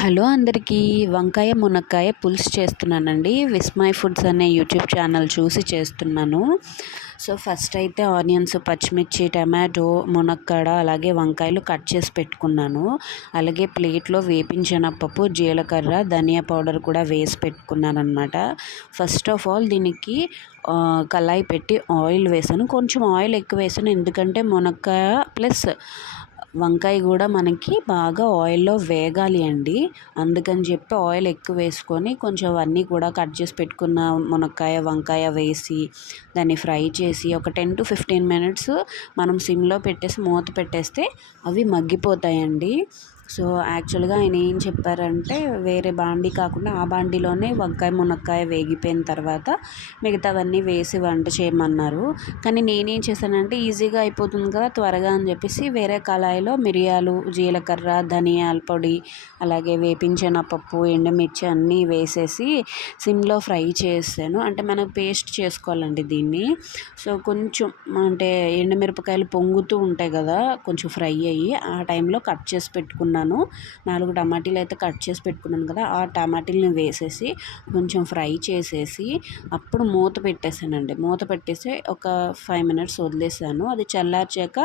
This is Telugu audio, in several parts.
హలో అందరికీ వంకాయ మునక్కాయ పులుసు చేస్తున్నానండి. విస్మై ఫుడ్స్ అనే యూట్యూబ్ ఛానల్ చూసి చేస్తున్నాను. సో ఫస్ట్ అయితే ఆనియన్స్ పచ్చిమిర్చి టమాటో మునక్కాడ అలాగే వంకాయలు కట్ చేసి పెట్టుకున్నాను. అలాగే ప్లేట్లో వేపించిన పప్పు జీలకర్ర ధనియా పౌడర్ కూడా వేసి పెట్టుకున్నాను అనమాట ఫస్ట్ ఆఫ్ ఆల్ దీనికి కళాయి పెట్టి ఆయిల్ వేసాను. కొంచెం ఆయిల్ ఎక్కువ వేసాను. ఎందుకంటే మునక్కాయ ప్లస్ వంకాయ కూడా మనకి బాగా ఆయిల్లో వేగాలి అండి. అందుకని చెప్పి ఆయిల్ ఎక్కువ వేసుకొని కొంచెం అన్నీ కూడా కట్ చేసి పెట్టుకున్న మునక్కాయ వంకాయ వేసి దాన్ని ఫ్రై చేసి ఒక టెన్ టు ఫిఫ్టీన్ మినిట్స్ మనం సిమ్లో పెట్టేసి మూత పెట్టేస్తే అవి మగ్గిపోతాయండి. సో యాక్చువల్గా ఆయన ఏం చెప్పారంటే వేరే బాండీ కాకుండా ఆ బాండీలోనే వంకాయ మునక్కాయ వేగిపోయిన తర్వాత మిగతావన్నీ వేసి వంట చేయమన్నారు. కానీ నేనేం చేశానంటే ఈజీగా అయిపోతుంది కదా త్వరగా అని చెప్పేసి వేరే కళాయిలో మిరియాలు జీలకర్ర ధనియాల పొడి అలాగే వేపించిన పప్పు ఎండుమిర్చి అన్నీ వేసేసి సిమ్లో ఫ్రై చేసాను. అంటే మనం పేస్ట్ చేసుకోవాలండి దీన్ని. సో కొంచెం అంటే ఎండుమిరపకాయలు పొంగుతూ ఉంటాయి కదా కొంచెం ఫ్రై అయ్యి ఆ టైంలో కట్ చేసి పెట్టుకున్నాను. పెట్టుకున్నాను. నాలుగు టమాటీలు అయితే కట్ చేసి పెట్టుకున్నాను కదా ఆ టమాటీలని వేసేసి కొంచెం ఫ్రై చేసేసి అప్పుడు మూత పెట్టేసానండి. మూత పెట్టేసి ఒక ఫైవ్ మినిట్స్ వదిలేసాను. అది చల్లార్చాక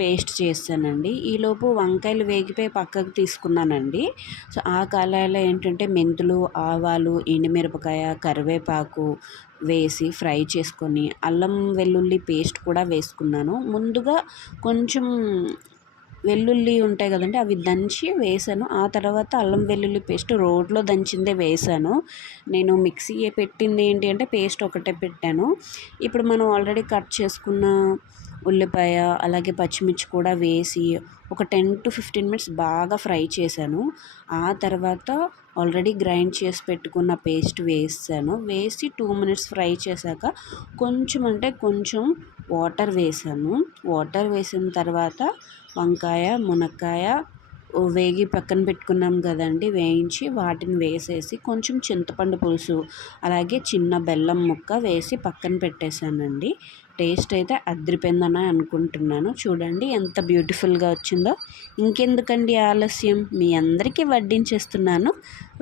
పేస్ట్ చేస్తానండి. ఈలోపు వంకాయలు వేగిపోయి పక్కకు తీసుకున్నానండి. సో ఆ కాలాల్లో ఏంటంటే మెంతులు ఆవాలు ఎండుమిరపకాయ కరివేపాకు వేసి ఫ్రై చేసుకొని అల్లం వెల్లుల్లి పేస్ట్ కూడా వేసుకున్నాను. ముందుగా కొంచెం వెల్లుల్లి ఉంటాయి కదండి అవి దంచి వేసాను. ఆ తర్వాత అల్లం వెల్లుల్లి పేస్ట్ రోడ్లో దంచిందే వేసాను. నేను మిక్సీ పెట్టింది ఏంటి అంటే పేస్ట్ ఒకటే పెట్టాను. ఇప్పుడు మనం ఆల్రెడీ కట్ చేసుకున్న ఉల్లిపాయ అలాగే పచ్చిమిర్చి కూడా వేసి ఒక టెన్ టు ఫిఫ్టీన్ మినిట్స్ బాగా ఫ్రై చేశాను. ఆ తర్వాత ఆల్రెడీ గ్రైండ్ చేసి పెట్టుకున్న పేస్ట్ వేసాను. వేసి టూ మినిట్స్ ఫ్రై చేశాక కొంచెం అంటే కొంచెం వాటర్ వేసాను. వాటర్ వేసిన తర్వాత వంకాయ మునక్కాయ వేగి పక్కన పెట్టుకున్నాం కదండి వేయించి వాటిని వేసేసి కొంచెం చింతపండు పులుసు అలాగే చిన్న బెల్లం ముక్క వేసి పక్కన పెట్టేశానండి. టేస్ట్ అయితే అద్రిపోయిందని అనుకుంటున్నాను. చూడండి ఎంత బ్యూటిఫుల్గా వచ్చిందో. ఇంకెందుకండి ఆలస్యం? మీ అందరికీ వడ్డించేస్తున్నాను.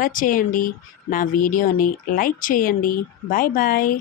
వచ్చేయండి. నా వీడియోని లైక్ చేయండి. Bye bye.